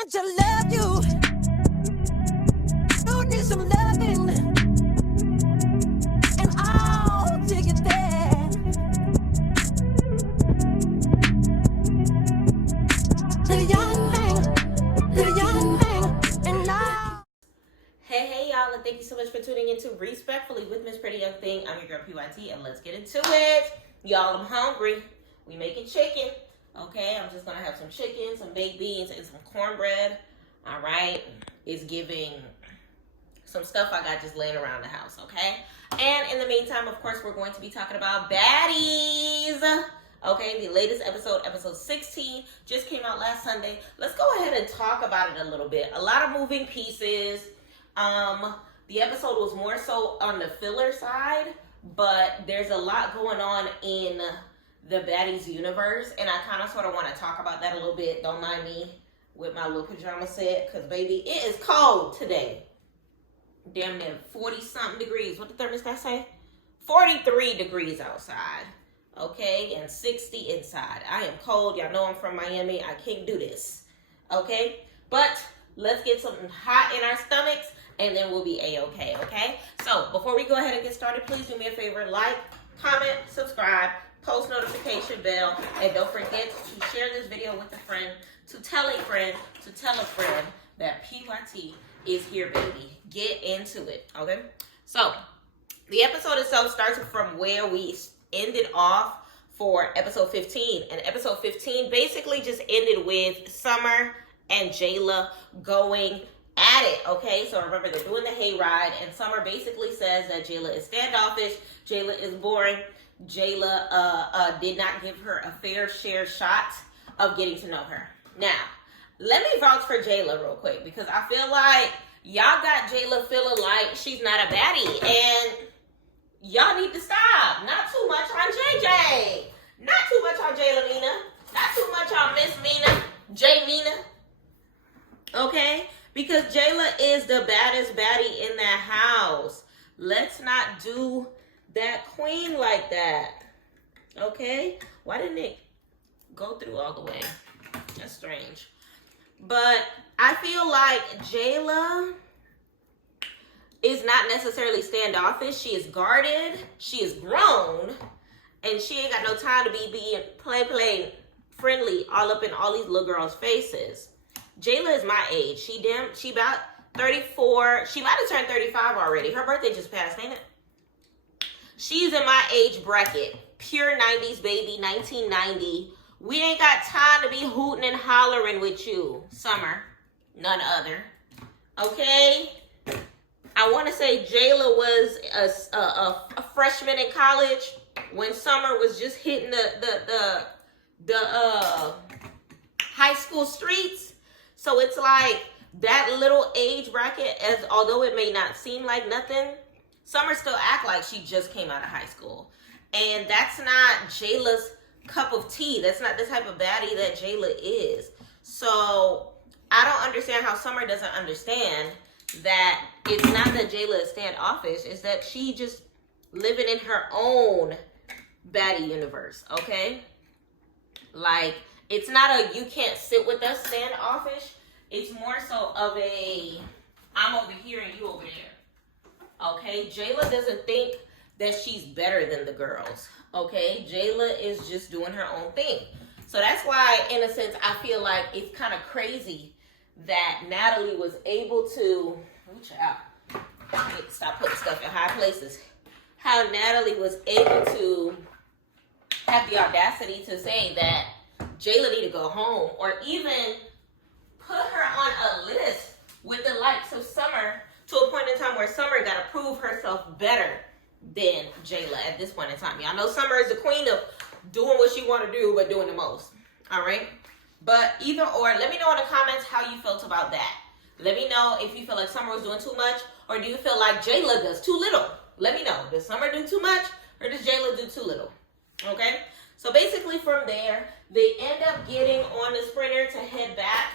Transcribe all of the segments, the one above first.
want to love you. You need some loving, and I'll take it there. The young thing, and now. Hey, y'all, and thank you so much for tuning in to Respectfully with Miss Pretty Young Thing. I'm your girl, PYT, and let's get into it. Y'all, I'm hungry. We making chicken. Okay, I'm just gonna have some chicken, some baked beans, and some cornbread. All right, it's giving some stuff I got just laying around the house. Okay, and in the meantime, of course, we're going to be talking about Baddies. Okay, the latest episode, episode 16, just came out last Sunday. Let's go ahead and talk about it a little bit. A lot of moving pieces. The episode was more so on the filler side, but there's a lot going on in the Baddies universe, and I kind of sort of want to talk about that a little bit. Don't mind me with my little pajama set, because baby, it is cold today. Damn near 40-something degrees. What did the thermostat say? 43 degrees outside, okay, and 60 inside. I am cold. Y'all know I'm from Miami. I can't do this, okay? But let's get something hot in our stomachs, and then we'll be A-okay, okay? So before we go ahead and get started, please do me a favor. Like, comment, subscribe, post notification bell, and don't forget to share this video with a friend, to tell a friend, to tell a friend that PYT is here, baby. Get into it, okay? So the episode itself starts from where we ended off for episode 15. And episode 15 basically just ended with Summer and Jayla going at it, okay? So remember, they're doing the hayride, and Summer basically says that Jayla is standoffish, Jayla is boring, Jayla did not give her a fair share shot of getting to know her. Now, let me vouch for Jayla real quick, because I feel like y'all got Jayla feeling like she's not a baddie, and y'all need to stop. Not too much on JJ. Not too much on Jayla Mina. Not too much on Miss Mina, J Mina. Okay? Because Jayla is the baddest baddie in that house. Let's not do that queen like that. Okay? Why didn't it go through all the way? That's strange. But I feel like Jayla is not necessarily standoffish. She is guarded. She is grown. And she ain't got no time to be being play friendly all up in all these little girls' faces. Jayla is my age. She about 34. She might have turned 35 already. Her birthday just passed, ain't it? She's in my age bracket. Pure 90s baby, 1990. We ain't got time to be hooting and hollering with you, Summer. None other. Okay? I want to say Jayla was a freshman in college when Summer was just hitting the high school streets. So it's like that little age bracket, as although it may not seem like nothing, Summer still act like she just came out of high school. And that's not Jayla's cup of tea. That's not the type of baddie that Jayla is. So I don't understand how Summer doesn't understand that it's not that Jayla is standoffish, it's that she just living in her own baddie universe, okay? Like, it's not a you can't sit with us standoffish. It's more so of a I'm over here and you over there. Okay? Jayla doesn't think that she's better than the girls. Okay? Jayla is just doing her own thing. So that's why, in a sense, I feel like it's kind of crazy that Natalie was able to I need to stop putting stuff in high places. How Natalie was able to have the audacity to say that Jayla need to go home, or even put her on a list with the likes of Summer, to a point in time where Summer got to prove herself better than Jayla at this point in time. Y'all know Summer is the queen of doing what she want to do, but doing the most. All right? But either or, let me know in the comments how you felt about that. Let me know if you feel like Summer was doing too much, or do you feel like Jayla does too little? Let me know. Does Summer do too much, or does Jayla do too little? Okay? So basically from there, they end up getting on the sprinter to head back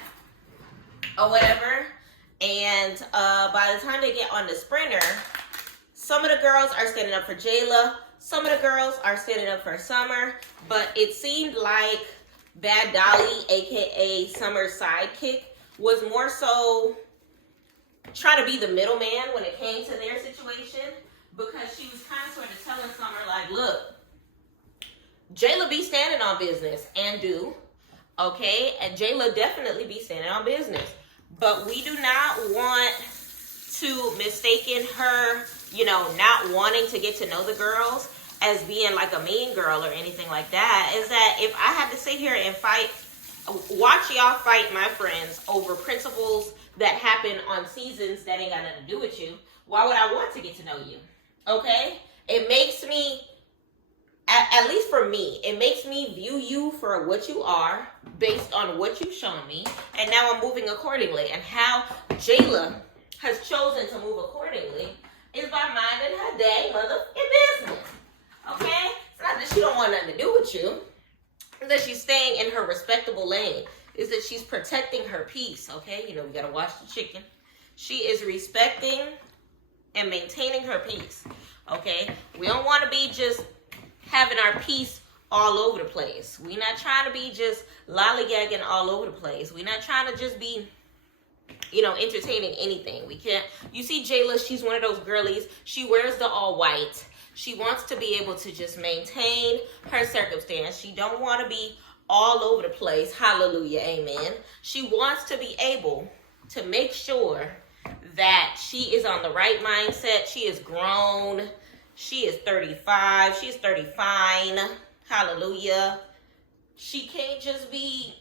or whatever. And by the time they get on the sprinter, some of the girls are standing up for Jayla. Some of the girls are standing up for Summer. But it seemed like Bad Dolly, a.k.a. Summer's sidekick, was more so trying to be the middleman when it came to their situation, because she was kind of sort of telling Summer, like, look, Jayla be standing on business and do, okay? And Jayla definitely be standing on business. But we do not want to mistaken her, not wanting to get to know the girls as being like a mean girl or anything like that. Is that if I had to sit here and watch y'all fight my friends over principles that happen on seasons that ain't got nothing to do with you, why would I want to get to know you? Okay? It makes me, at least for me, it makes me view you for what you are based on what you've shown me, and now I'm moving accordingly. And how Jayla has chosen to move accordingly is by minding her dang motherfucking business. Okay? It's not that she don't want nothing to do with you. It's that she's staying in her respectable lane. Is that she's protecting her peace. Okay? We gotta watch the chicken. She is respecting and maintaining her peace. Okay? We don't want to be just having our peace all over the place. We're not trying to be just lollygagging all over the place. We're not trying to just be, entertaining anything. We can't. You see Jayla, she's one of those girlies. She wears the all white. She wants to be able to just maintain her circumstance. She don't want to be all over the place. Hallelujah. Amen. She wants to be able to make sure that she is on the right mindset. She is grown. She is 35. She's 35. Hallelujah. She can't just be,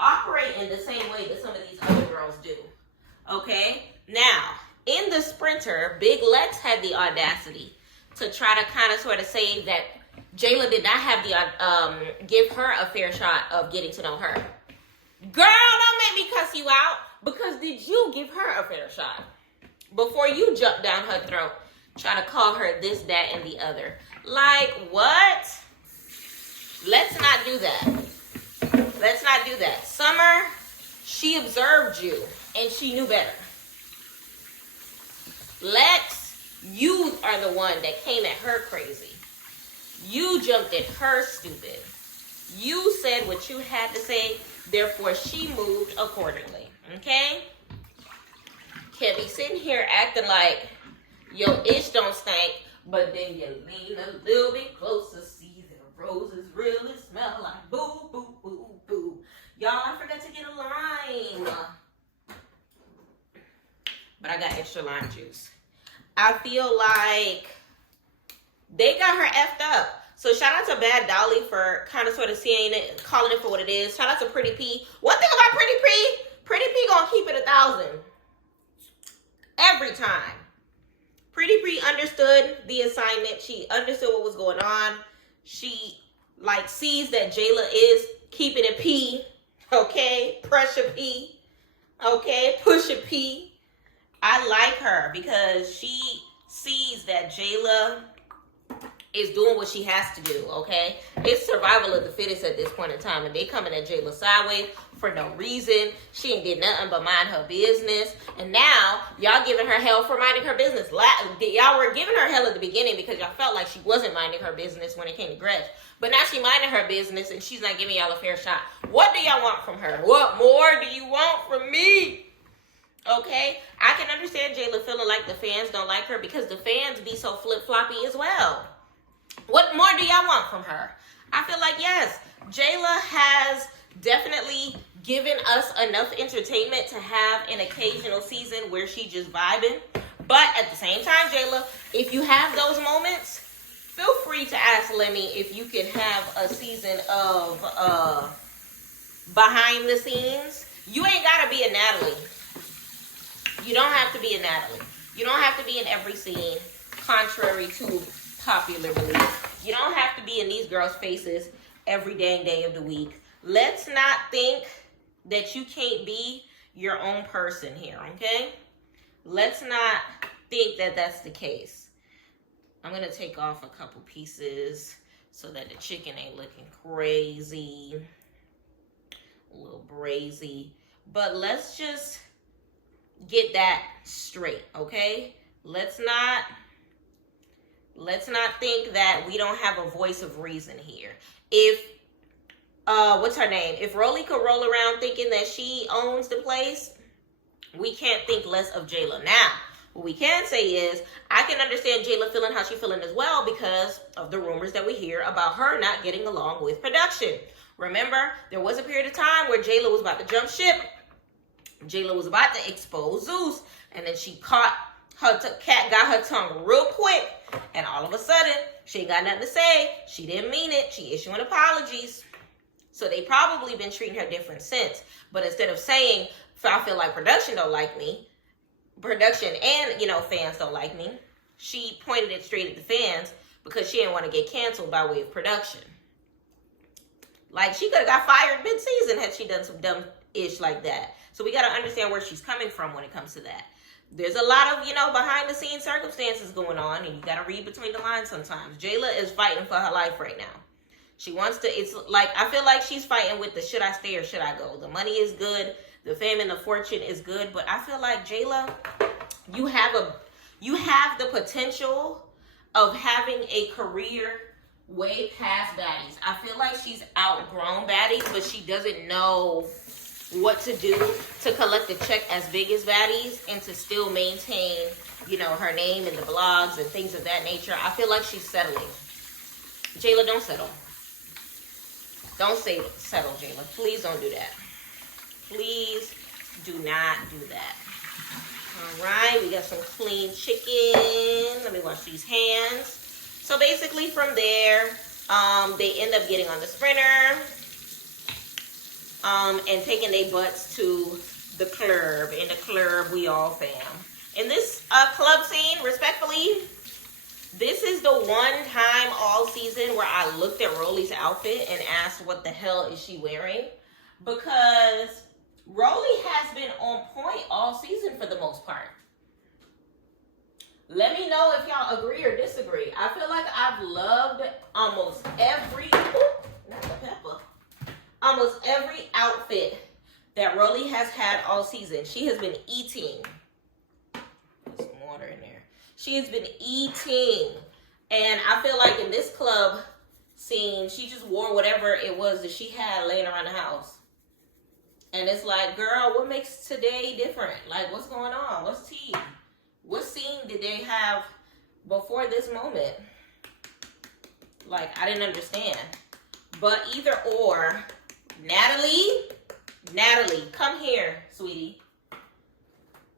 operating the same way that some of these other girls do. Okay? Now, in the Sprinter, Big Lex had the audacity to try to kind of sort of say that Jayla did not have the, give her a fair shot of getting to know her. Girl, don't make me cuss you out, because did you give her a fair shot? Before you jump down her throat, try to call her this, that, and the other. Like, what? Let's not do that. Let's not do that. Summer, she observed you, and she knew better. Lex, you are the one that came at her crazy. You jumped at her stupid. You said what you had to say, therefore she moved accordingly. Okay? Can't be sitting here acting like your ish don't stink, but then you lean a little bit closer, see the roses really smell like boo, boo, boo, boo. Y'all, I forgot to get a lime. But I got extra lime juice. I feel like they got her effed up. So shout out to Bad Dolly for kind of sort of seeing it, calling it for what it is. Shout out to Pretty P. One thing about Pretty P gonna keep it 1,000. Every time. Pretty P understood the assignment. She understood what was going on. She sees that Jayla is keeping it P. Okay? Pressure P. Okay? Push a P. I like her because she sees that Jayla is doing what she has to do, okay? It's survival of the fittest at this point in time, and they coming at Jayla sideways for no reason. She ain't did nothing but mind her business, and now y'all giving her hell for minding her business. Y'all were giving her hell at the beginning because y'all felt like she wasn't minding her business when it came to Gretch, but now she minding her business, and she's not giving y'all a fair shot. What do y'all want from her? What more do you want from me? Okay? I can understand Jayla feeling like the fans don't like her because the fans be so flip-floppy as well. What more do y'all want from her? I feel like, yes, Jayla has definitely given us enough entertainment to have an occasional season where she just vibing. But at the same time, Jayla, if you have those moments, feel free to ask Lemmy if you can have a season of behind the scenes. You ain't got to be a Natalie. You don't have to be a Natalie. You don't have to be in every scene, contrary to popular belief. You don't have to be in these girls' faces every dang day of the week. Let's not think that you can't be your own person here, okay? Let's not think that that's the case. I'm going to take off a couple pieces so that the chicken ain't looking crazy, a little brazy. But let's just get that straight, okay? Let's not think that we don't have a voice of reason here. If what's her name? If Rolly could roll around thinking that she owns the place, we can't think less of Jayla. Now, what we can say is, I can understand Jayla feeling how she's feeling as well because of the rumors that we hear about her not getting along with production. Remember, there was a period of time where Jayla was about to jump ship. Jayla was about to expose Zeus, and then she caught her cat, got her tongue real quick, and all of a sudden, she ain't got nothing to say. She didn't mean it. She issuing apologies. So they probably been treating her different since. But instead of saying, I feel like production don't like me, production and, fans don't like me, she pointed it straight at the fans because she didn't want to get canceled by way of production. Like, she could have got fired mid-season had she done some dumb-ish like that. So we got to understand where she's coming from when it comes to that. There's a lot of, behind-the-scenes circumstances going on, and you got to read between the lines sometimes. Jayla is fighting for her life right now. She wants to, it's like, I feel like she's fighting with the should I stay or should I go? The money is good. The fame and the fortune is good. But I feel like, Jayla, you have the potential of having a career way past Baddies. I feel like she's outgrown Baddies, but she doesn't know what to do to collect a check as big as Baddies and to still maintain, her name in the blogs and things of that nature. I feel like she's settling. Jayla, don't settle. Don't say settle, Jayla. Please don't do that. Please do not do that. All right, we got some clean chicken. Let me wash these hands. So basically from there, they end up getting on the sprinter and taking their butts to the club. In the club, we all fam. In this club scene, respectfully, this is the one time all season where I looked at Rolly's outfit and asked what the hell is she wearing? Because Rolly has been on point all season for the most part. Let me know if y'all agree or disagree. I feel like I've loved almost every outfit that Rolly has had all season. She has been eating. Put some water in there. She has been eating. And I feel like in this club scene, she just wore whatever it was that she had laying around the house. And it's like, girl, what makes today different? Like, what's going on? What's tea? What scene did they have before this moment? Like, I didn't understand. But either or, Natalie, come here, sweetie.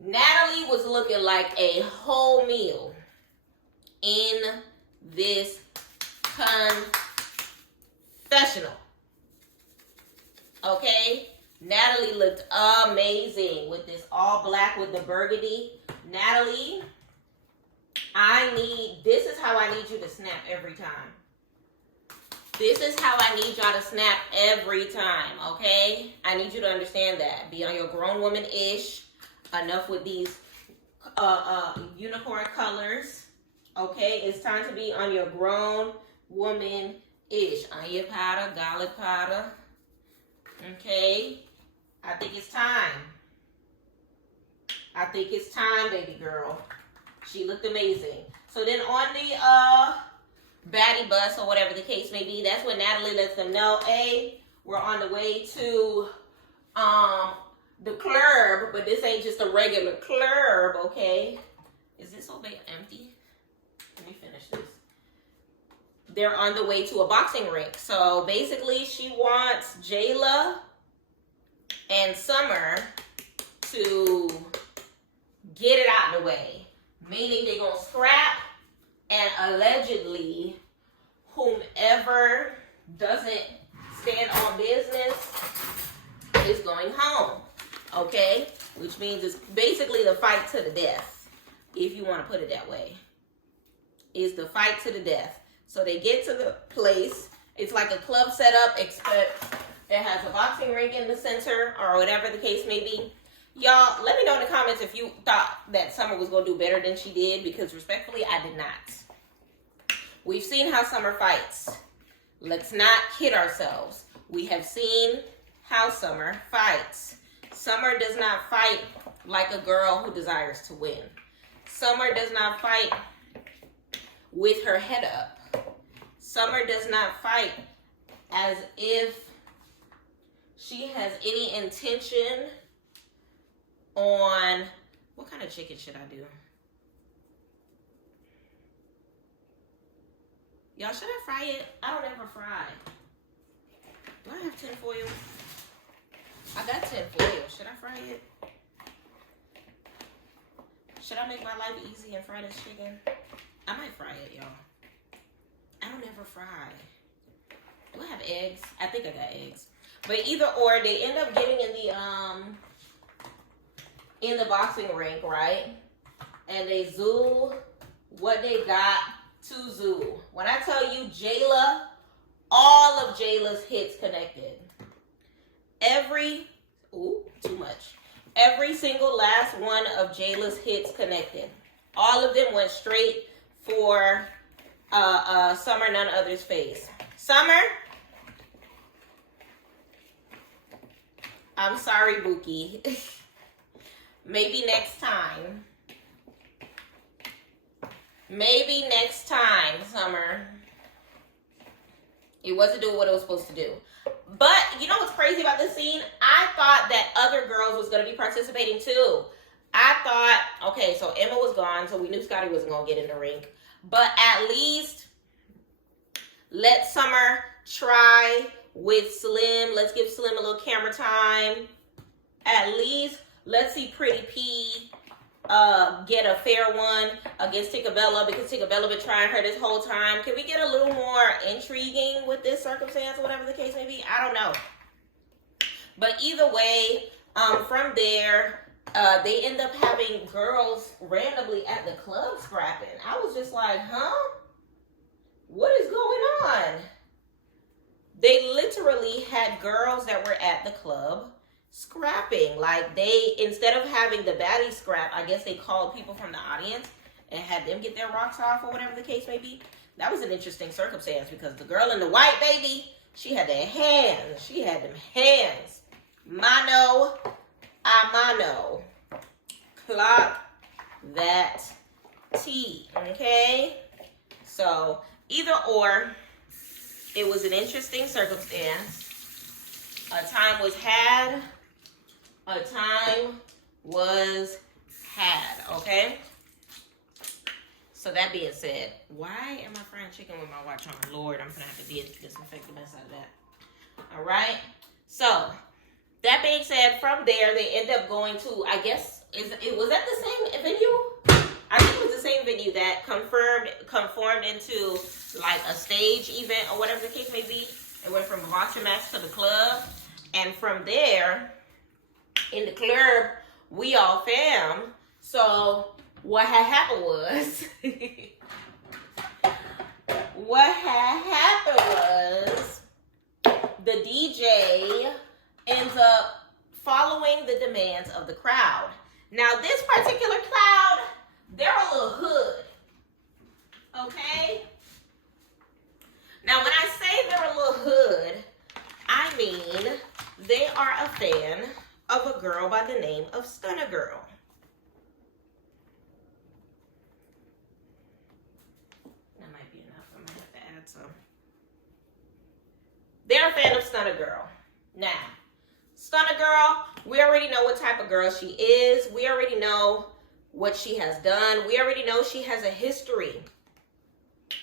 Natalie was looking like a whole meal in this confessional. Okay? Natalie looked amazing with this all black with the burgundy. Natalie, this is how I need you to snap every time. This is how I need y'all to snap every time, okay? I need you to understand that. Be on your grown woman-ish. Enough with these unicorn colors, okay? It's time to be on your grown woman-ish. Onion powder, garlic powder, okay? I think it's time. I think it's time, baby girl. She looked amazing. So then on the baddie bus or whatever the case may be, that's when Natalie lets them know, hey, we're on the way to the club, but this ain't just a regular club, okay? Is this over empty? Let me finish this. They're on the way to a boxing rink. So basically she wants Jayla and Summer to get it out of the way. Meaning they're going to scrap, and allegedly whomever doesn't stand on business is going home. Okay? Which means it's basically the fight to the death, if you want to put it that way. Is the fight to the death. So they get to the place. It's like a club setup, except it has a boxing ring in the center, or whatever the case may be. Y'all, let me know in the comments if you thought that Summer was going to do better than she did, because respectfully, I did not. We've seen how Summer fights. Let's not kid ourselves. We have seen how Summer fights. Summer does not fight like a girl who desires to win. Summer does not fight with her head up. Summer does not fight as if she has any intention on what kind of chicken should I do? Y'all, should I fry it? I don't ever fry. Do I have tin foil? I got tin foil. Should I fry it? Should I make my life easy and fry this chicken? I might fry it, y'all. I don't ever fry. Do I have eggs? I think I got eggs. But either or, they end up getting in the boxing rink, right? And they zoo what they got to zoo. When I tell you Jayla, all of Jayla's hits connected. Every single last one of Jayla's hits connected. All of them went straight for Summer None Other's face. Summer, I'm sorry, Bookie. Maybe next time. Maybe next time, Summer. It wasn't doing what it was supposed to do. But you know what's crazy about this scene? I thought that other girls was going to be participating too. I thought, okay, so Emma was gone, so we knew Scotty wasn't going to get in the ring. But at least let Summer try with Slim. Let's give Slim a little camera time. At least let's see Pretty P get a fair one against Tinkerbella, because Tinkerbella been trying her this whole time. Can we get a little more intriguing with this circumstance or whatever the case may be? I don't know. But either way, from there, they end up having girls randomly at the club scrapping. I was just like, huh? What is going on? They literally had girls that were at the club scrapping. Like, they, instead of having the baddie scrap, I guess they called people from the audience and had them get their rocks off or whatever the case may be. That was an interesting circumstance, because the girl in the white, baby, she had their hands. She had them hands. Mano a mano. Clock that T. Okay? So, either or, it was an interesting circumstance. A time was had. A time was had. Okay? So that being said, why am I frying chicken with my watch on? Lord, I'm going to have to disinfect the mess out of that. All right? So, that being said, from there, they end up going to, I guess, was that the same venue? I think it was the same venue that conformed into like a stage event or whatever the case may be. It went from boxing match to the club. And from there, in the club, we all fam. So what had happened was, the DJ ends up following the demands of the crowd. Now, this particular crowd, they're a little hood. Okay? Now, when I say they're a little hood, I mean they are a fan of a girl by the name of Stunna Girl. That might be enough. I might have to add some. They're a fan of Stunna Girl. Now, Stunna Girl, we already know what type of girl she is. We already know what she has done. We already know she has a history.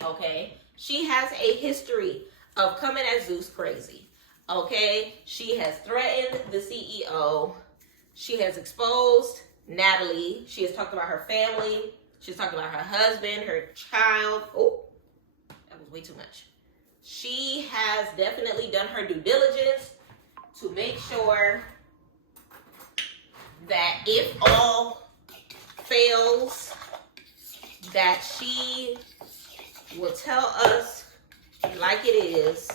Okay? She has a history of coming at Zeus crazy. Okay? She has threatened the CEO. She has exposed Natalie. She has talked about her family. She's talked about her husband, her child. Oh, that was way too much. She has definitely done her due diligence to make sure that if all fails, that she will tell us like it is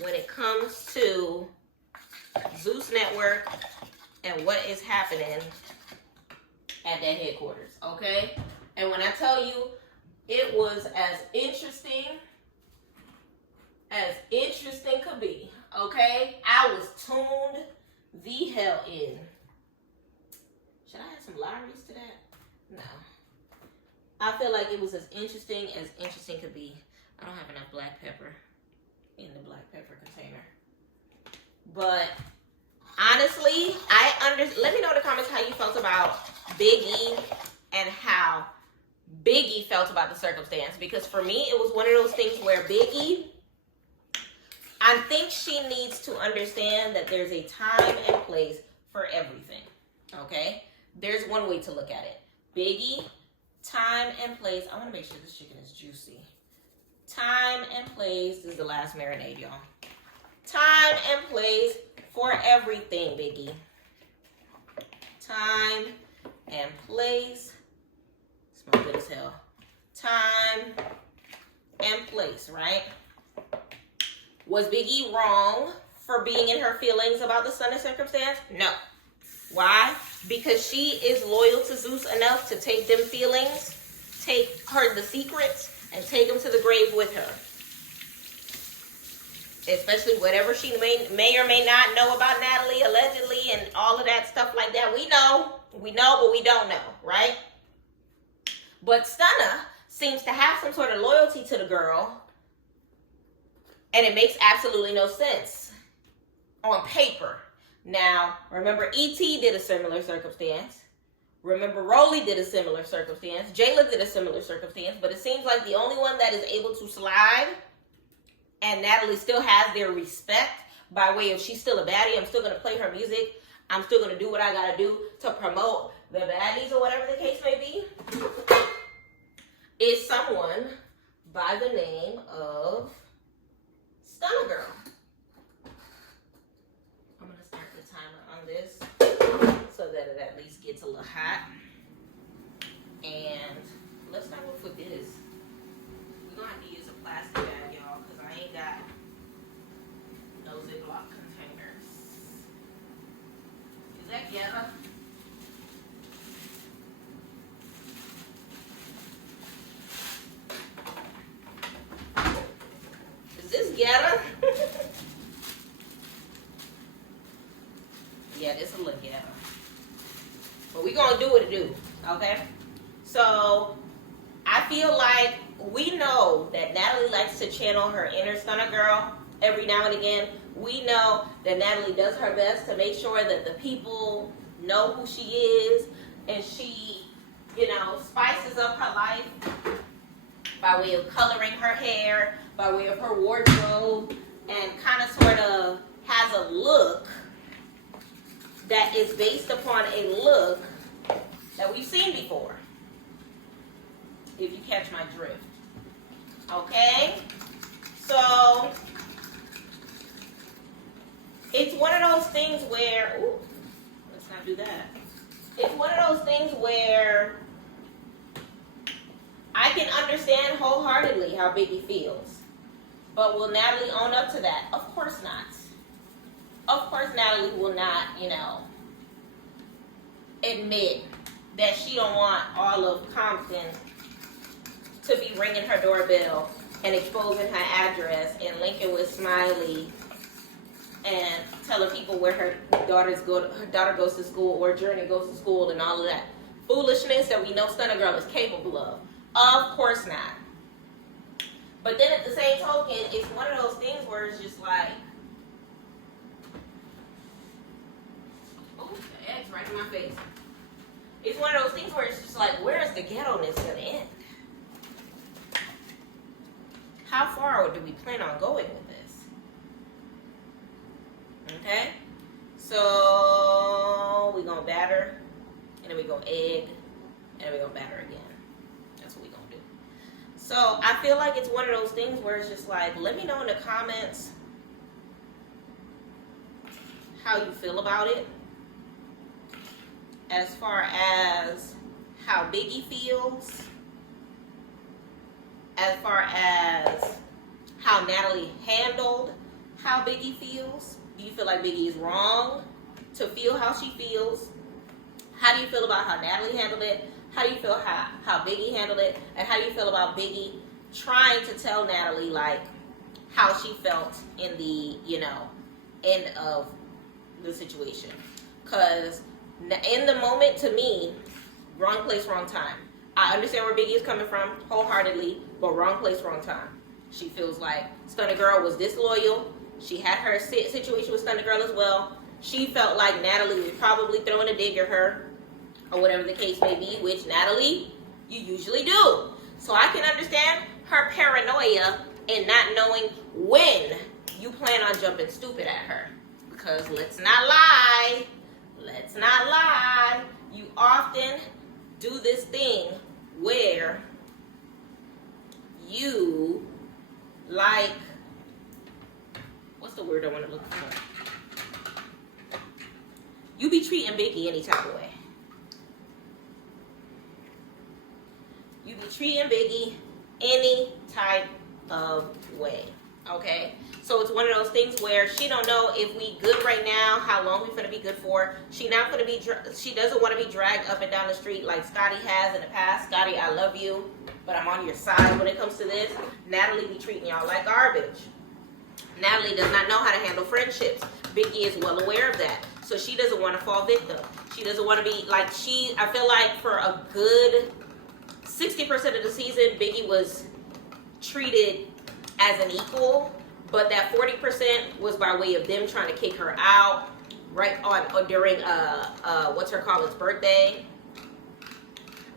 when it comes to Zeus Network and what is happening at that headquarters, okay? And when I tell you it was as interesting could be, okay? I was tuned the hell in. Should I add some Lowry's to that? No. I feel like it was as interesting could be. I don't have enough black pepper in the black pepper container. But honestly, let me know in the comments how you felt about Biggie and how Biggie felt about the circumstance. Because for me, it was one of those things where Biggie, I think she needs to understand that there's a time and place for everything. Okay? There's one way to look at it. Biggie, time and place. I want to make sure this chicken is juicy. Time and place. This is the last marinade, y'all. Time and place for everything, Biggie. Time and place. Smells good as hell. Time and place, right? Was Biggie wrong for being in her feelings about the Stunna circumstance? No. Why? Because she is loyal to Zeus enough to take them feelings, take her the secrets, and take them to the grave with her. Especially whatever she may or may not know about Natalie, allegedly, and all of that stuff like that. We know, but we don't know, right? But Stunna seems to have some sort of loyalty to the girl, and it makes absolutely no sense on paper. Now, remember E.T. did a similar circumstance. Remember Rolly did a similar circumstance. Jayla did a similar circumstance. But it seems like the only one that is able to slide, and Natalie still has their respect by way of she's still a baddie. I'm still going to play her music. I'm still going to do what I got to do to promote the baddies or whatever the case may be. Is someone by the name of Stunna Girl. I'm going to start the timer on this so that it at least gets a little hot. And let's start off with this. We're going to have to use a plastic bag, y'all, because I ain't got no Ziploc containers. Is that ghetto? Is this ghetto? Yeah, this a little ghetto. But we gonna do what it do, okay? So, I feel like we know that Natalie likes to channel her inner Stunna Girl every now and again. We know that Natalie does her best to make sure that the people know who she is, and she, spices up her life by way of coloring her hair, by way of her wardrobe, and kind of sort of has a look that is based upon a look that we've seen before, if you catch my drift. Okay? So, it's one of those things where, ooh, let's not do that. It's one of those things where I can understand wholeheartedly how Biggie feels. But will Natalie own up to that? Of course not. Of course Natalie will not, admit that she don't want all of Compton to be ringing her doorbell and exposing her address and linking with Smiley and telling people where her daughter goes to school or Journey goes to school and all of that foolishness that we know Stunna Girl is capable of. Of course not. But then at the same token, it's one of those things where it's just like, oh, the egg's right in my face. It's one of those things where it's just like, where is the ghetto-ness going to end? How far do we plan on going with this? Okay? So, we're going to batter, and then we're going to egg, and then we're going to batter again. That's what we're going to do. So, I feel like it's one of those things where it's just like, let me know in the comments how you feel about it. As far as how Biggie feels. As far as how Natalie handled how Biggie feels. Do you feel like Biggie is wrong to feel how she feels? How do you feel about how Natalie handled it? How do you feel how Biggie handled it? And how do you feel about Biggie trying to tell Natalie, like, how she felt in the, end of the situation? Because in the moment, to me, wrong place, wrong time. I understand where Biggie is coming from wholeheartedly, but wrong place, wrong time. She feels like Stunna Girl was disloyal She had her situation with Stunna Girl as well. She felt like Natalie was probably throwing a dig at her, or whatever the case may be, which Natalie, you usually do. So I can understand her paranoia and not knowing when you plan on jumping stupid at her. Because let's not lie, you often do this thing where you like, what's the word I want to look for? You be treating Biggie any type of way. You be treating Biggie any type of way, okay? So it's one of those things where she don't know if we good right now, how long we finna be good for. She not gonna be. She doesn't want to be dragged up and down the street like Scotty has in the past. Scotty, I love you, but I'm on your side when it comes to this. Natalie be treating y'all like garbage. Natalie does not know how to handle friendships. Biggie is well aware of that. So she doesn't want to fall victim. She doesn't want to be like I feel like for a good 60% of the season, Biggie was treated as an equal, but that 40% was by way of them trying to kick her out right on or during what's her call's birthday.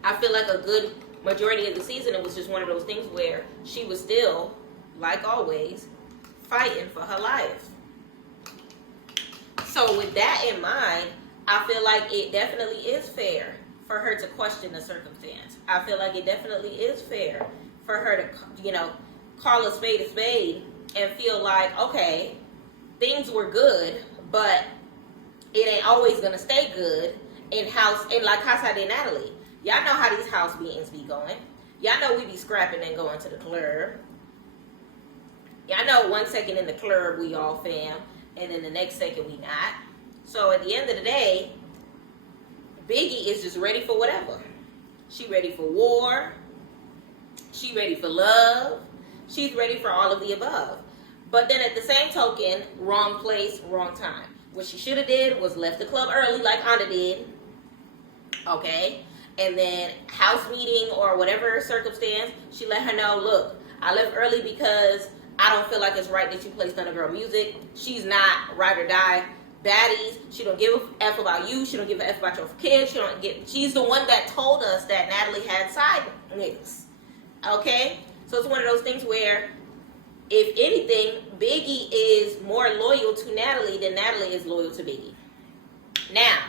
I feel like a good majority of the season, it was just one of those things where she was still, like always, fighting for her life. So with that in mind, I feel like it definitely is fair for her to question the circumstance. I feel like it definitely is fair for her to, call a spade and feel like, okay, things were good, but it ain't always gonna stay good in like Casa de Natalie. Y'all know how these house meetings be going. Y'all know we be scrapping and going to the club. Y'all know 1 second in the club we all fam, and then the next second we not. So at the end of the day, Biggie is just ready for whatever. She ready for war. She ready for love. She's ready for all of the above. But then at the same token, wrong place, wrong time. What she should have did was left the club early like Anna did. Okay? And then house meeting or whatever circumstance, she let her know, look, I left early because I don't feel like it's right that you play Stunna Girl music. She's not ride or die Baddies. She don't give a F about you. She don't give a F about your kids. She's the one that told us that Natalie had side niggas. Okay? So it's one of those things where, if anything, Biggie is more loyal to Natalie than Natalie is loyal to Biggie. Now,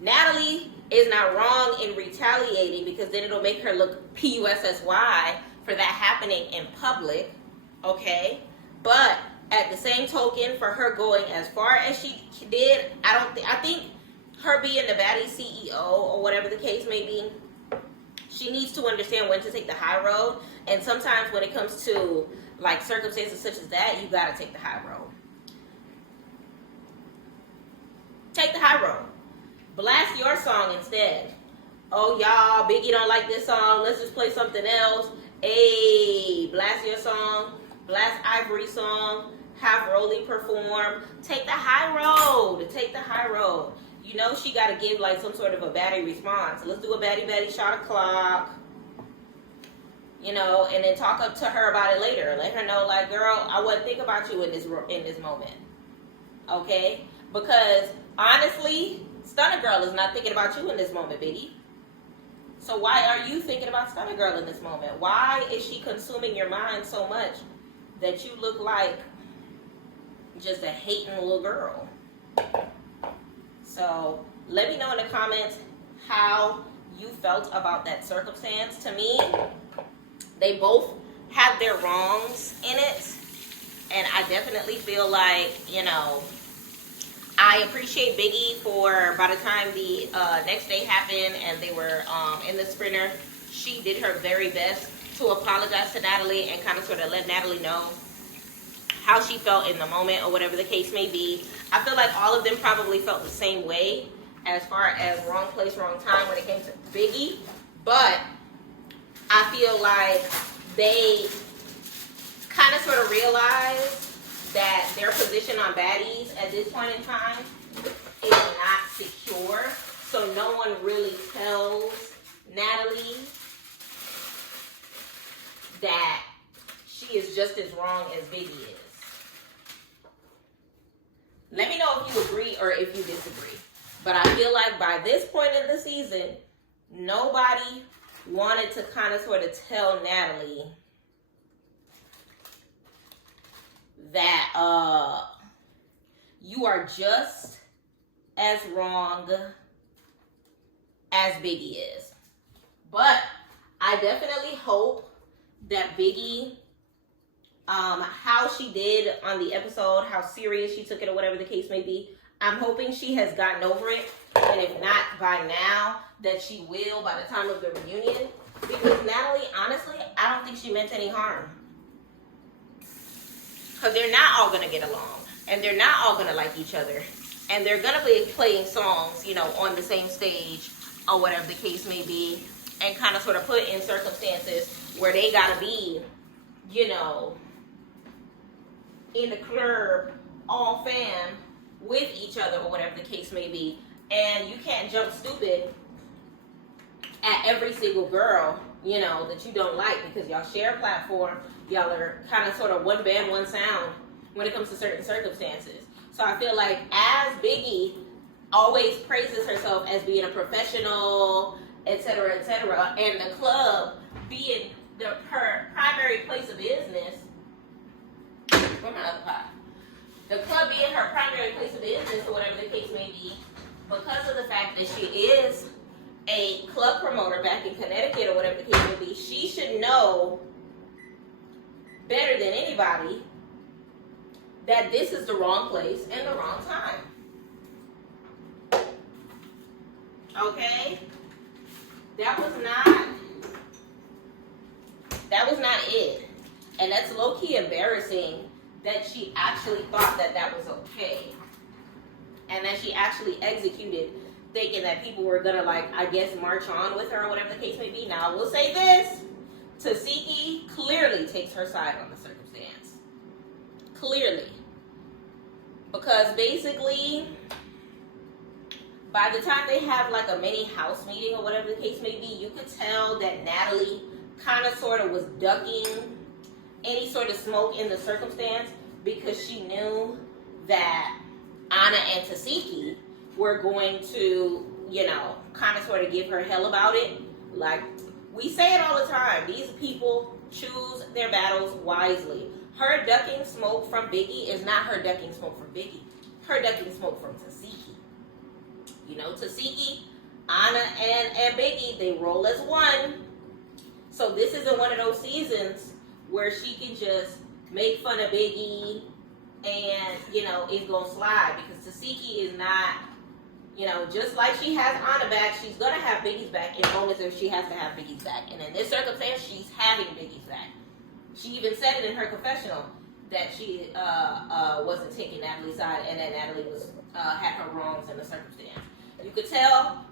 Natalie is not wrong in retaliating because then it'll make her look PUSSY for that happening in public. Okay? But at the same token, for her going as far as she did, I think her being the Baddies CEO or whatever the case may be, she needs to understand when to take the high road. And sometimes when it comes to like circumstances such as that, you gotta take the high road. Take the high road. Blast your song instead. Oh y'all, Biggie don't like this song. Let's just play something else. Hey, blast your song. Blast Ivory's song. Have Rolly perform. Take the high road. Take the high road. You know she got to give like some sort of a baddie response. Let's do a baddie shot o'clock. And then talk up to her about it later. Let her know, like, girl, I wouldn't think about you in this moment. Okay? Because honestly, Stunna Girl is not thinking about you in this moment, Biggie. So why are you thinking about Stunna Girl in this moment? Why is she consuming your mind so much that you look like just a hating little girl? So let me know in the comments how you felt about that circumstance. To me, they both have their wrongs in it. And I definitely feel like, I appreciate Biggie for, by the time the next day happened and they were in the sprinter, she did her very best to apologize to Natalie and kind of sort of let Natalie know how she felt in the moment or whatever the case may be. I feel like all of them probably felt the same way as far as wrong place, wrong time when it came to Biggie. But I feel like they kind of sort of realized that their position on Baddies at this point in time is not secure. So no one really tells Natalie that she is just as wrong as Biggie is. Let me know if you agree or if you disagree. But I feel like by this point in the season, nobody wanted to kind of sort of tell Natalie that you are just as wrong as Biggie is. But I definitely hope that Biggie, how she did on the episode, how serious she took it or whatever the case may be, I'm hoping she has gotten over it. And if not by now, that she will by the time of the reunion. Because Natalie, honestly, I don't think she meant any harm. Because they're not all going to get along. And they're not all going to like each other. And they're going to be playing songs, you know, on the same stage or whatever the case may be. And kind of sort of put in circumstances where they got to be, you know, in the club, all fam, with each other or whatever the case may be. And you can't jump stupid at every single girl, you know, that you don't like because y'all share a platform. Y'all are kind of sort of one band, one sound when it comes to certain circumstances. So I feel like as Biggie always praises herself as being a professional, etc., and the club being her primary place of business, where's my other pot? The club being her primary place of business or whatever the case may be, because of the fact that she is a club promoter back in Connecticut or whatever the case may be, she should know better than anybody that this is the wrong place and the wrong time. Okay? That was not it. And that's low-key embarrassing that she actually thought that that was okay. And that she actually executed thinking that people were gonna, like, I guess, march on with her or whatever the case may be. Now, I will say this. Tasiki clearly takes her side on the circumstance. Clearly. Because basically, by the time they have like a mini house meeting or whatever the case may be, you could tell that Natalie kind of sort of was ducking any sort of smoke in the circumstance because she knew that Anna and Tasiki were going to, you know, kind of sort of give her hell about it. Like, we say it all the time. These people choose their battles wisely. Her ducking smoke from Biggie is not her ducking smoke from Biggie. Her ducking smoke from Tasiki. You know, Tasiki, Anna, and Biggie, they roll as one. So this isn't one of those seasons where she can just make fun of Biggie and, you know, it's going to slide. Because Tasiki is not, you know, just like she has Anna back, she's going to have Biggie's back in moments if she has to have Biggie's back. And in this circumstance, she's having Biggie's back. She even said it in her confessional that she wasn't taking Natalie's side and that Natalie was had her wrongs in the circumstance. You could tell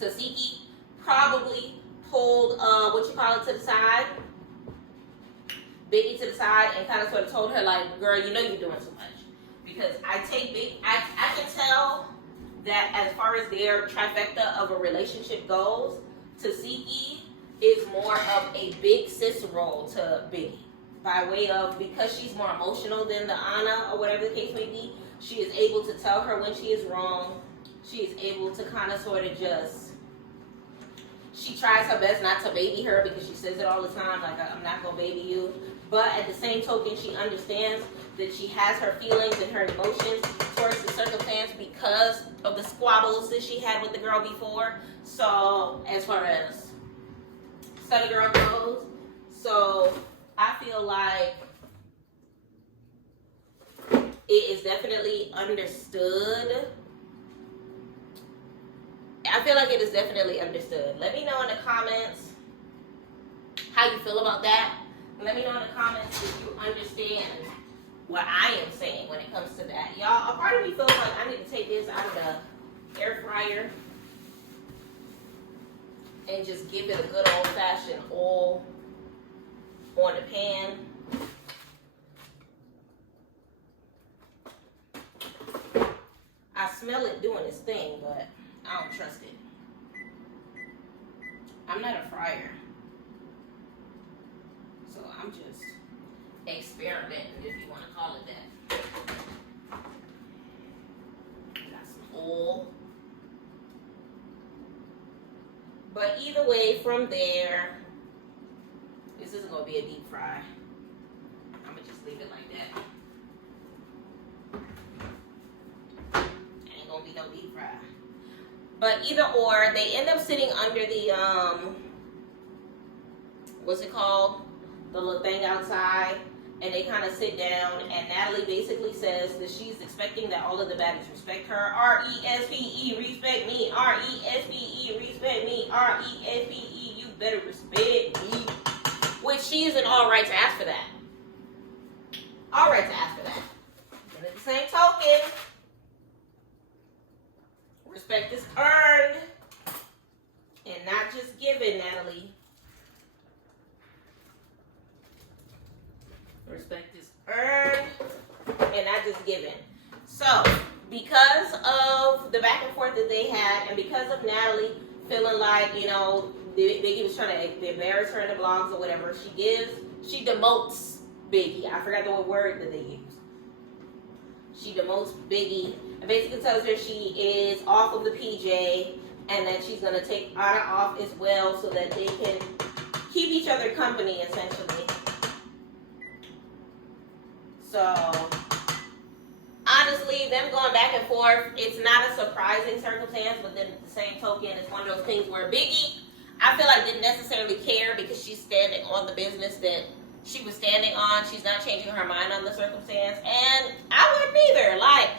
Tasiki probably pulled to the side, Biggie to the side, and kind of sort of told her, like, girl, you know you're doing too much. Because I can tell that as far as their trifecta of a relationship goes, Tasiki is more of a big sis role to Biggie. By way of, because she's more emotional than the Anna or whatever the case may be, she is able to tell her when she is wrong. She is able to kind of sort of just, she tries her best not to baby her because she says it all the time, like, I'm not going to baby you. But at the same token, she understands that she has her feelings and her emotions towards the circumstance because of the squabbles that she had with the girl before. So, as far as Stunna Girl goes, so I feel like it is definitely understood. I feel like it is definitely understood. Let me know in the comments how you feel about that. Let me know in the comments if you understand what I am saying when it comes to that. Y'all, a part of me feels like I need to take this out of the air fryer and just give it a good old-fashioned oil on the pan. I smell it doing its thing, but I don't trust it. I'm not a fryer. So I'm just experimenting, if you want to call it that. But either way, from there, this isn't going to be a deep fry. I'm going to just leave it like that. Ain't going to be no deep fry. But either or, they end up sitting under the, what's it called? The little thing outside. And they kind of sit down, and Natalie basically says that she's expecting that all of the baddies respect her. R-E-S-P-E, respect me. R-E-S-P-E, respect me. R-E-S-P-E, you better respect me. Which she is in all right to ask for that. All right to ask for that. And at the same token, respect is earned and not just given, Natalie. Respect is earned and not just given. So, because of the back and forth that they had, and because of Natalie feeling like, you know, Biggie was trying to embarrass her in the blogs or whatever, she demotes Biggie. I forgot the word that they used. She demotes Biggie and basically tells her she is off of the PJ and that she's going to take Anna off as well so that they can keep each other company, essentially. So, honestly, them going back and forth, it's not a surprising circumstance, but then at the same token, it's one of those things where Biggie, I feel like, didn't necessarily care because she's standing on the business that she was standing on. She's not changing her mind on the circumstance, and I wouldn't either. Like,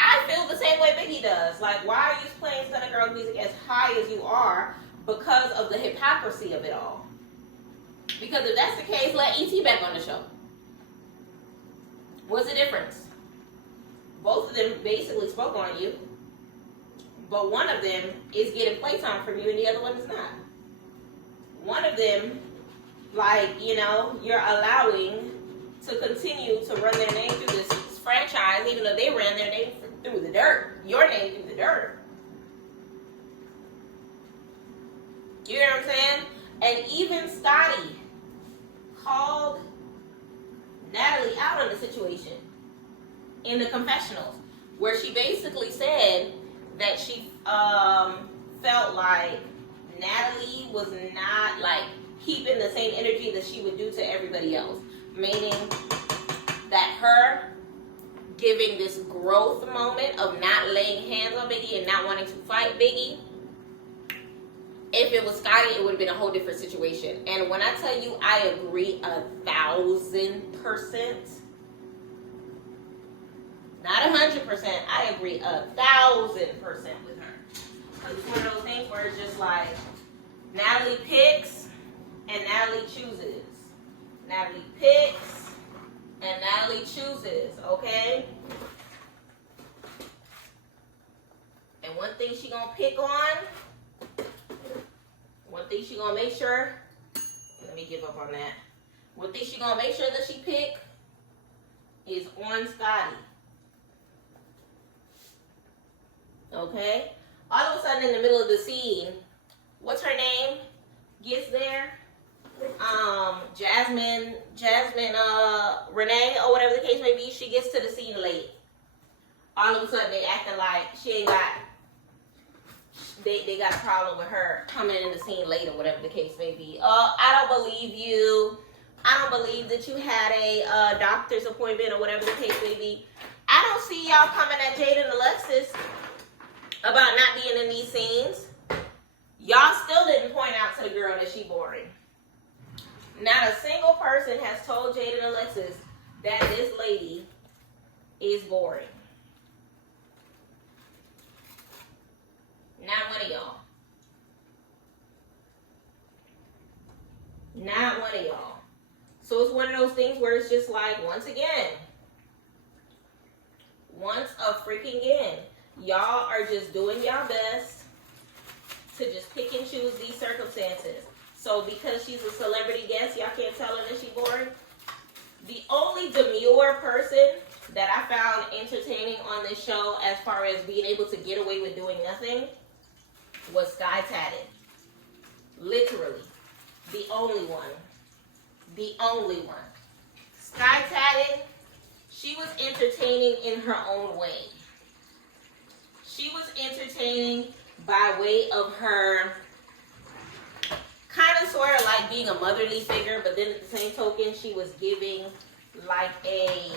I feel the same way Biggie does. Like, why are you playing Stunna Girl music as high as you are because of the hypocrisy of it all? Because if that's the case, let E.T. back on the show. What's the difference? Both of them basically spoke on you, but one of them is getting playtime from you and the other one is not. One of them, like, you know, you're allowing to continue to run their name through this franchise, even though they ran their name through the dirt. Your name through the dirt. You know what I'm saying? And even Scotty called Natalie out on the situation in the confessionals, where she basically said that she felt like Natalie was not like keeping the same energy that she would do to everybody else, meaning that her giving this growth moment of not laying hands on Biggie and not wanting to fight Biggie, if it was Scotty, it would have been a whole different situation. And when I tell you I agree 1,000%, not 100%, I agree 1,000% with her. Because it's one of those things where it's just like, Natalie picks and Natalie chooses. Natalie picks and Natalie chooses, okay? And one thing she gonna pick on, one thing she gonna make sure, let me give up on that. One thing she gonna make sure that she pick is on Scotty. Okay? All of a sudden in the middle of the scene, what's her name? Gets there. Jasmine, Renee, or whatever the case may be, she gets to the scene late. All of a sudden they acting like she ain't got, they got a problem with her coming in the scene late or whatever the case may be. I don't believe you. I don't believe that you had a doctor's appointment or whatever the case may be. I don't see y'all coming at Jada and Alexis about not being in these scenes. Y'all still didn't point out to the girl that she boring. Not a single person has told Jada and Alexis that this lady is boring. Not one of y'all. Not one of y'all. So it's one of those things where it's just like, once a freaking again, y'all are just doing y'all best to just pick and choose these circumstances. So because she's a celebrity guest, y'all can't tell her that she's boring. The only demure person that I found entertaining on this show as far as being able to get away with doing nothing was Sky Tatted. Literally. The only one. The only one. Sky Tatted, she was entertaining in her own way. She was entertaining by way of her kind of sort of like being a motherly figure, but then at the same token, she was giving like a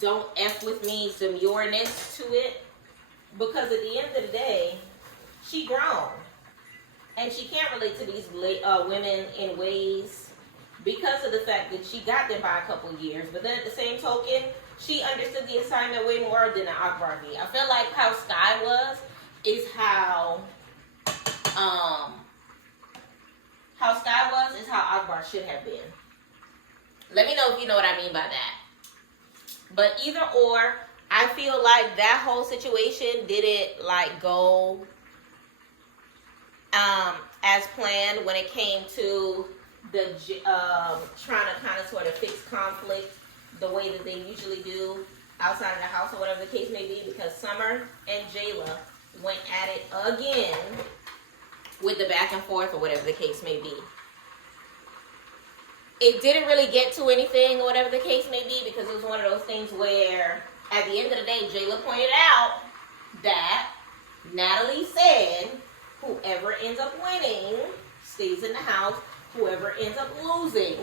don't F with me demureness to it. Because at the end of the day, she grown. And she can't relate to these women in ways because of the fact that she got them by a couple of years. But then at the same token, she understood the assignment way more than the Akbar did. I feel like how Sky was is how Sky was is how Akbar should have been. Let me know if you know what I mean by that. But either or, I feel like that whole situation didn't like go as planned when it came to the trying to kind of sort of fix conflict the way that they usually do outside of the house or whatever the case may be, because Summer and Jayla went at it again with the back and forth or whatever the case may be. It didn't really get to anything or whatever the case may be, because it was one of those things where at the end of the day, Jayla pointed out that Natalie said whoever ends up winning stays in the house. Whoever ends up losing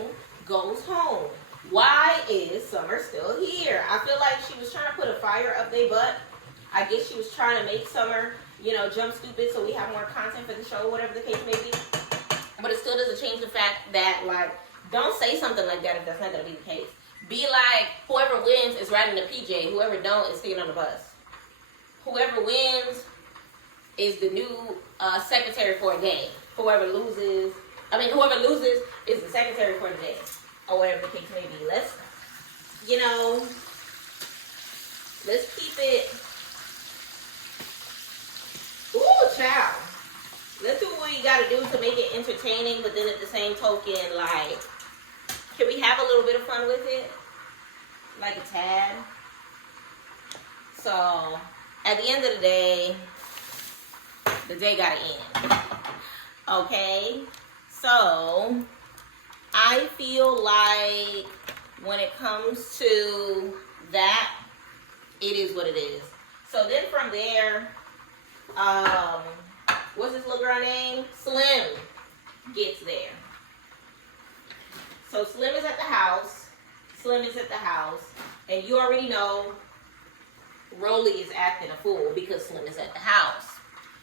goes home. Why is Summer still here? I feel like she was trying to put a fire up their butt. I guess she was trying to make Summer, jump stupid so we have more content for the show, whatever the case may be. But it still doesn't change the fact that, like, don't say something like that if that's not going to be the case. Be like, whoever wins is riding the PJ. Whoever don't is staying on the bus. Whoever wins is the new secretary for a day. Whoever loses is the secretary for the day. Or whatever the case may be. Let's keep it. Ooh, child. Let's do what you gotta do to make it entertaining, but then at the same token, like, can we have a little bit of fun with it? Like a tad. So, at the end of the day gotta end. Okay? So, I feel like when it comes to that, it is what it is. So then from there, what's this little girl name? Slim gets there. So Slim is at the house. And you already know Rolly is acting a fool because Slim is at the house.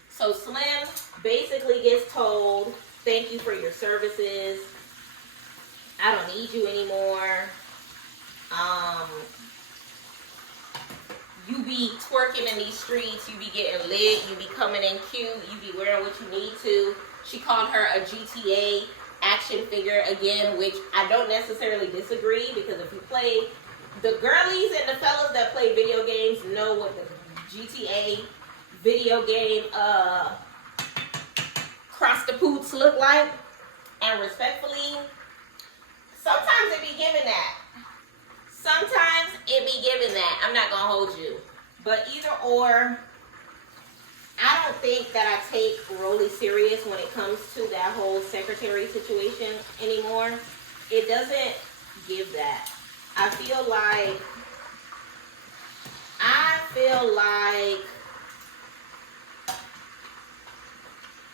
So Slim basically gets told, thank you for your services. I don't need you anymore. You be twerking in these streets. You be getting lit. You be coming in cute. You be wearing what you need to. She called her a GTA action figure again, which I don't necessarily disagree, because if you play, the girlies and the fellas that play video games know what the GTA video game cross the poots look like. And respectfully, sometimes it be giving that. I'm not gonna hold you. But either or, I don't think that I take Rolly serious when it comes to that whole secretary situation anymore. It doesn't give that. I feel like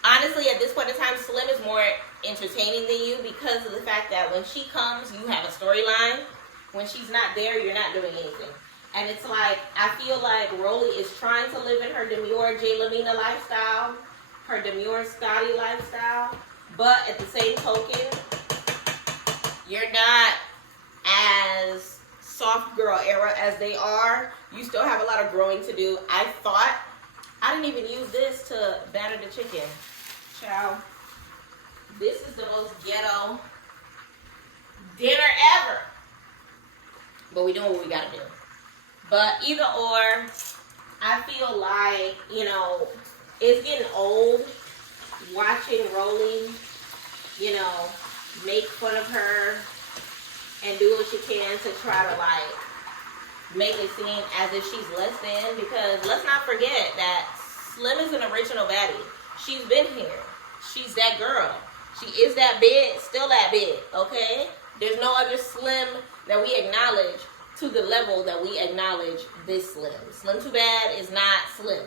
honestly, at this point in time, Slim is more entertaining than you, because of the fact that when she comes, you have a storyline. When she's not there, you're not doing anything. And it's like, I feel like Rolly is trying to live in her demure Jaylamina lifestyle, her demure Scotty lifestyle, but at the same token, you're not as soft girl era as they are. You still have a lot of growing to do. I didn't even use this to batter the chicken. Child, this is the most ghetto dinner ever. But we doing what we gotta do. But either or, I feel like, it's getting old watching Rolly, make fun of her and do what she can to try to, like, make it seem as if she's less than. Because let's not forget that Slim is an original baddie. She's been here. She's that girl. She is that big, still that big, okay? There's no other Slim that we acknowledge to the level that we acknowledge this Slim. Slim Too Bad is not Slim.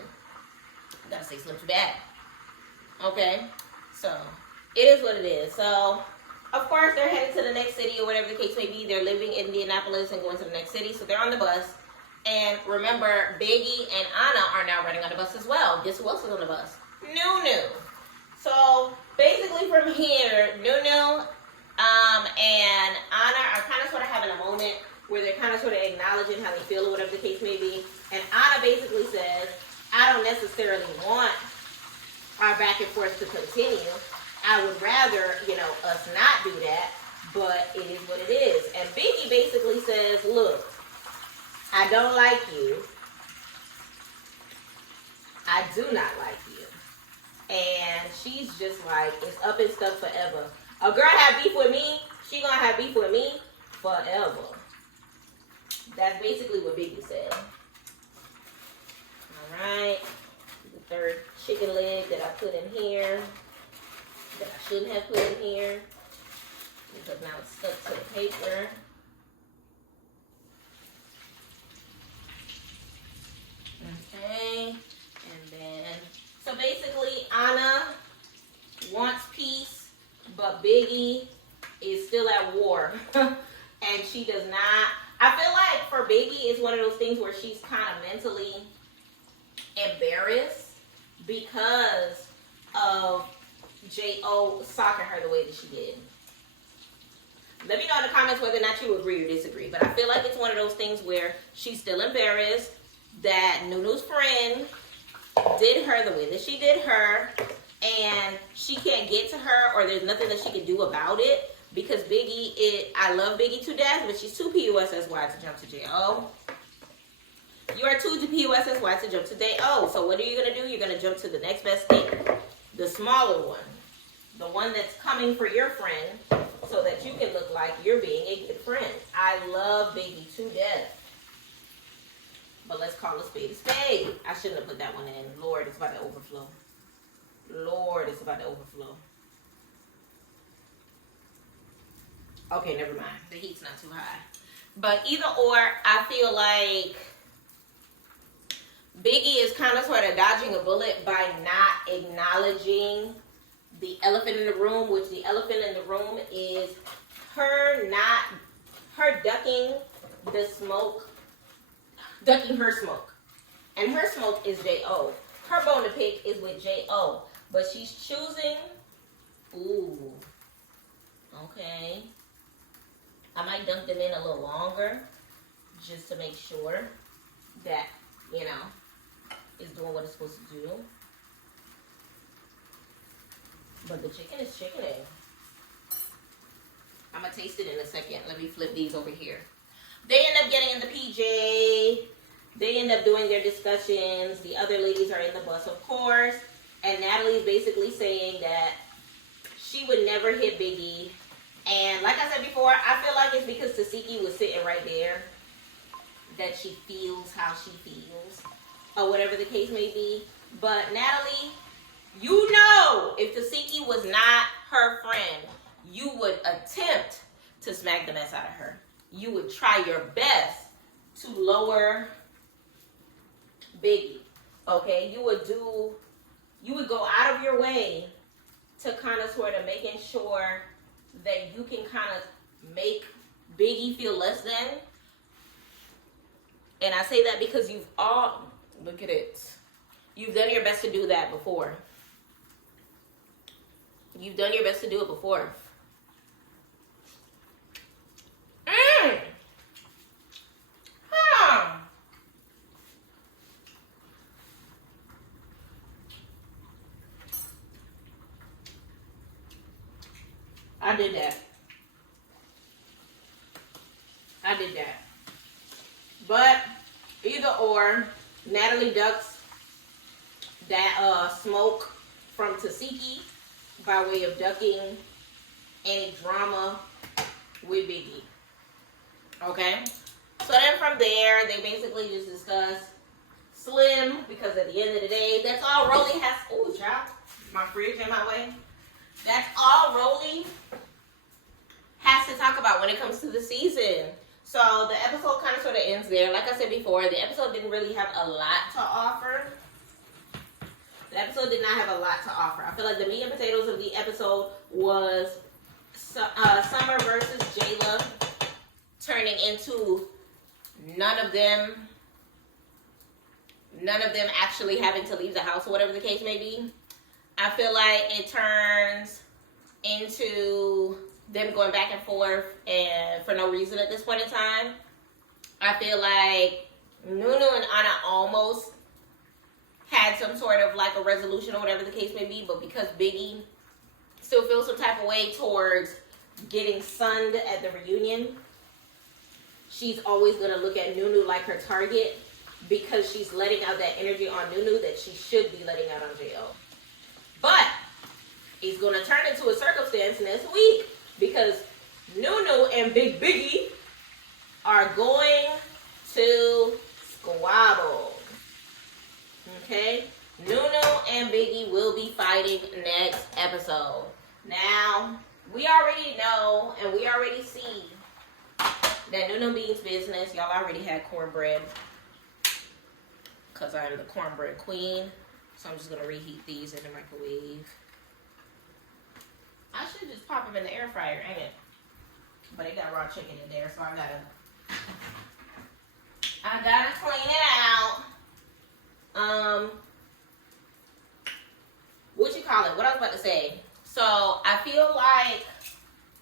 I gotta say Slim Too Bad. Okay? So, it is what it is. So, of course, they're headed to the next city or whatever the case may be. They're leaving Indianapolis and going to the next city. So they're on the bus. And remember, Biggie and Anna are now riding on the bus as well. Guess who else is on the bus? Nunu. So basically from here, Nunu and Anna are kind of sort of having a moment where they're kind of sort of acknowledging how they feel or whatever the case may be. And Anna basically says, I don't necessarily want our back and forth to continue. I would rather, us not do that, but it is what it is. And Biggie basically says, look, I don't like you. I do not like you. And she's just like, it's up and stuck forever. A girl have beef with me, she gonna have beef with me forever. That's basically what Biggie said. Alright. The third chicken leg that I put in here. That I shouldn't have put in here. Because now it's stuck to the paper. Okay. And then, so basically Anna wants peace, but Biggie is still at war. And she does not. I feel like for Biggie, it's one of those things where she's kind of mentally embarrassed because of J.O. stalking her the way that she did. Let me know in the comments whether or not you agree or disagree. But I feel like it's one of those things where she's still embarrassed that Nunu's friend did her the way that she did her. And she can't get to her, or there's nothing that she can do about it. Because I love Biggie to death, but she's too PUSSY to jump to J.O. You are too PUSSY to jump to J.O. So what are you going to do? You're going to jump to the next best thing. The smaller one. The one that's coming for your friend so that you can look like you're being a good friend. I love Biggie to death. But let's call a spade a spade. I shouldn't have put that one in. Lord, it's about to overflow. Lord, it's about to overflow. Okay, never mind. The heat's not too high. But either or, I feel like Biggie is kind of sort of dodging a bullet by not acknowledging the elephant in the room, which the elephant in the room is her ducking the smoke, ducking her smoke. And her smoke is J.O. Her bone to pick is with J.O. But she's choosing, ooh, okay. I might dunk them in a little longer just to make sure that, it's doing what it's supposed to do. But the chicken is chickening. I'm going to taste it in a second. Let me flip these over here. They end up getting in the PJ. They end up doing their discussions. The other ladies are in the bus, of course. And Natalie's basically saying that she would never hit Biggie. And like I said before, I feel like it's because Tasiki was sitting right there that she feels how she feels. Or whatever the case may be. But Natalie, if Tasiki was not her friend, you would attempt to smack the mess out of her. You would try your best to lower Biggie. Okay? You would go out of your way to kind of sort of making sure that you can kind of make Biggie feel less than. And I say that because look at it. You've done your best to do that before. You've done your best to do it before. I did that. But either or, Natalie ducks that smoke from Tasiki by way of ducking any drama with Biggie. Okay? So then from there, they basically just discuss Slim, because at the end of the day, that's all Rolly has. Oh, child, my fridge in my way. That's all Rolly has to talk about when it comes to the season. So the episode kind of sort of ends there. Like I said before, the episode didn't really have a lot to offer. The episode did not have a lot to offer. I feel like the meat and potatoes of the episode was Summer versus Jayla turning into none of them actually having to leave the house or whatever the case may be. I feel like it turns into them going back and forth and for no reason at this point in time. I feel like Nunu and Anna almost had some sort of like a resolution or whatever the case may be, but because Biggie still feels some type of way towards getting sunned at the reunion, she's always going to look at Nunu like her target because she's letting out that energy on Nunu that she should be letting out on J.O. But it's going to turn into a circumstance next week because Nunu and Big Biggie are going to squabble. Okay? Nunu and Biggie will be fighting next episode. Now, we already know and we already see that Nunu means business. Y'all already had cornbread because I'm the cornbread queen. So I'm just going to reheat these in the microwave. I should just pop them in the air fryer, ain't it? But it got raw chicken in there, so I gotta clean it out. What you call it? What I was about to say. So I feel like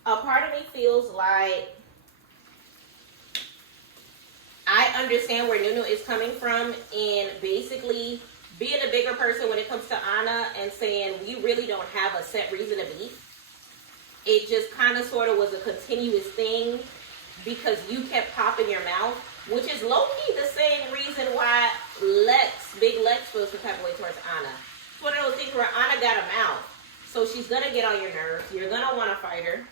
a part of me feels like I understand where Nunu is coming from in basically being a bigger person when it comes to Anna and saying we really don't have a set reason to be. It just kind of sort of was a continuous thing because you kept popping your mouth, which is low-key the same reason why Big Lex feels some type of way towards Anna. It's one of those things where Anna got a mouth, so she's going to get on your nerves. You're going to want to fight her.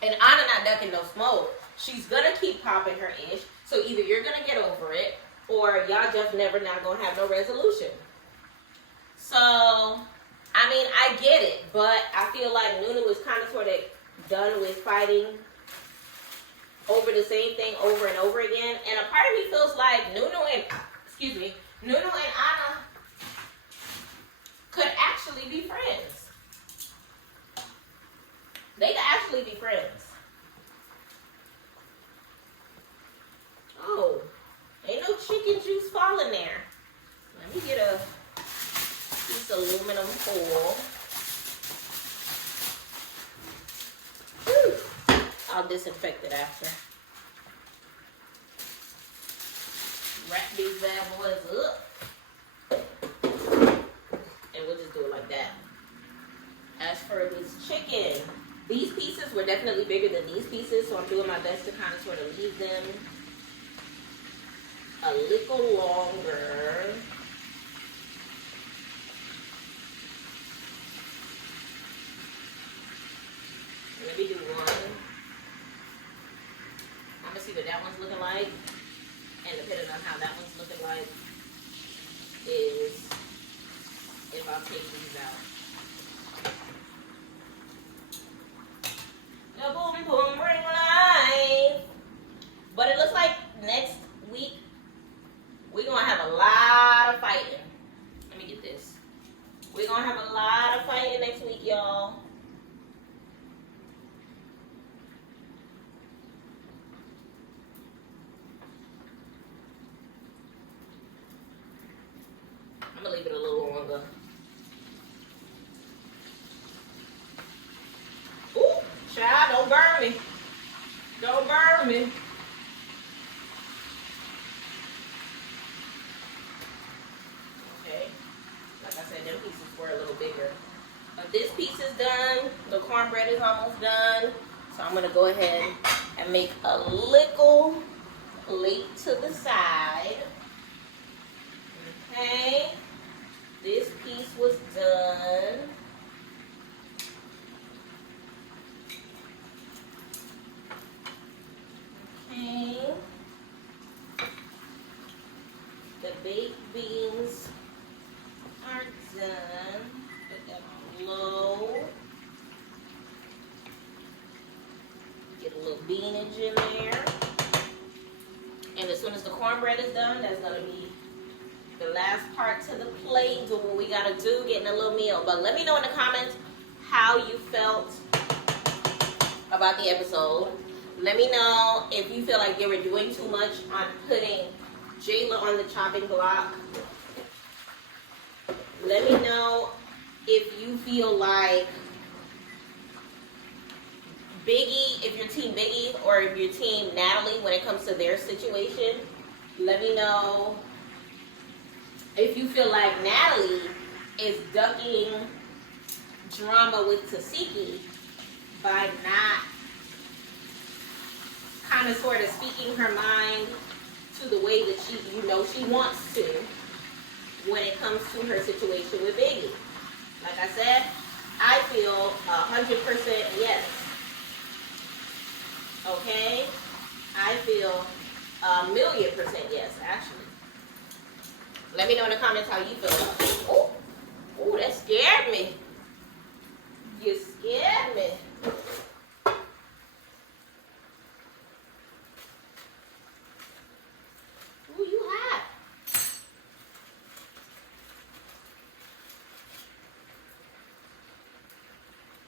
And Anna not ducking no smoke. She's going to keep popping her ish, so either you're going to get over it, or y'all just never not going to have no resolution. So, I mean, I get it, but I feel like Nunu is kind of sort of done with fighting over the same thing over and over again. And a part of me feels like Nunu and Anna could actually be friends. They could actually be friends. Oh, ain't no chicken juice falling there. Let me get a piece of aluminum foil. Whew. I'll disinfect it after. Wrap these bad boys up. And we'll just do it like that. As for this chicken, these pieces were definitely bigger than these pieces, so I'm doing my best to kind of sort of leave them a little longer. Let me do one. I'm gonna see what that one's looking like, and depending on how that one's looking like is if I'll take these out. The boom boom ring life. But it looks like next week we're gonna have a lot of fighting. Let me get this. We're gonna have a lot of fighting next week, y'all. I'm gonna leave it a little longer. Ooh, child, don't burn me. Don't burn me. Okay. Like I said, them pieces were a little bigger. But this piece is done. The cornbread is almost done. So I'm gonna go ahead and make a little plate to the side. Okay. This piece was done. Okay. The baked beans are done. Put that on low. Get a little beanage in there. And as soon as the cornbread is done, that's going to be the the last part to the play, do what we gotta do, getting a little meal. But let me know in the comments how you felt about the episode. Let me know if you feel like they were doing too much on putting Jayla on the chopping block. Let me know if you feel like Biggie, if you're team Biggie or if you're team Natalie when it comes to their situation. Let me know if you feel like Natalie is ducking drama with Tasiki by not kind of sort of speaking her mind to the way that she wants to when it comes to her situation with Biggie. Like I said, I feel 100% yes. Okay? I feel 1,000,000% yes, actually. Let me know in the comments how you feel. Oh, that scared me. You scared me. Ooh, you hot.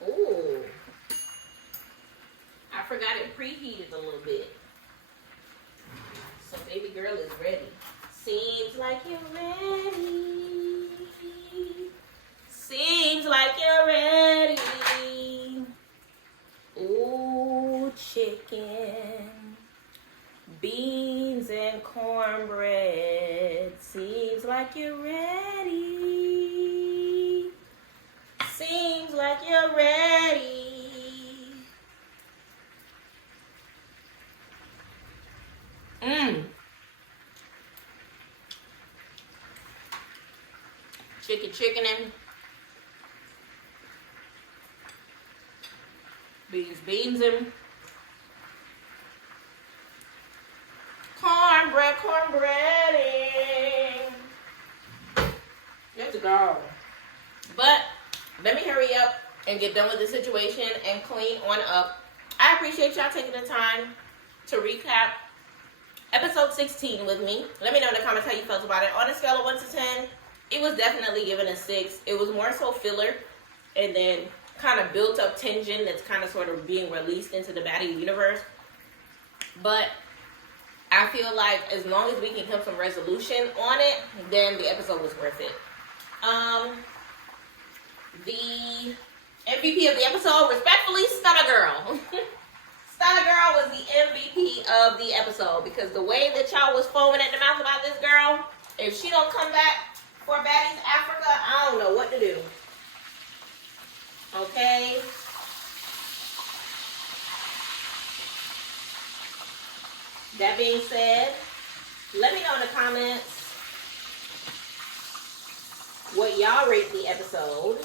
Ooh. I forgot it preheated a little bit. So baby girl is ready. Seems like you're ready. Seems like you're ready. Ooh, chicken, beans and cornbread. Seems like you're ready. Seems like you're ready. Chickening. Beans and cornbreading. Let's go. But let me hurry up and get done with the situation and clean on up. I appreciate y'all taking the time to recap episode 16 with me. Let me know in the comments how you felt about it. On a scale of 1 to 10, it was definitely given a 6. It was more so filler and then kind of built up tension that's kind of sort of being released into the Baddie universe. But I feel like as long as we can come some resolution on it, then the episode was worth it. The MVP of the episode, respectfully, Stunna Girl. Stunna Girl was the MVP of the episode because the way that y'all was foaming at the mouth about this girl, if she don't come back for Baddies Africa, I don't know what to do. Okay? That being said, let me know in the comments what y'all rate the episode.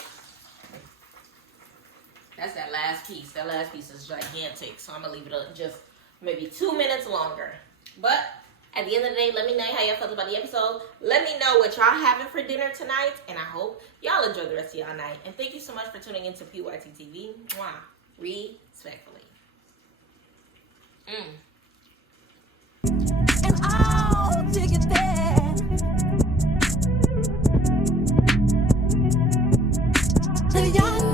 That's that last piece. That last piece is gigantic, so I'm going to leave it up just maybe 2 minutes longer. But at the end of the day, let me know how y'all felt about the episode. Let me know what y'all having for dinner tonight, and I hope y'all enjoy the rest of y'all night. And thank you so much for tuning into PYT TV. Mwah. Respectfully. And I'll take it there. The young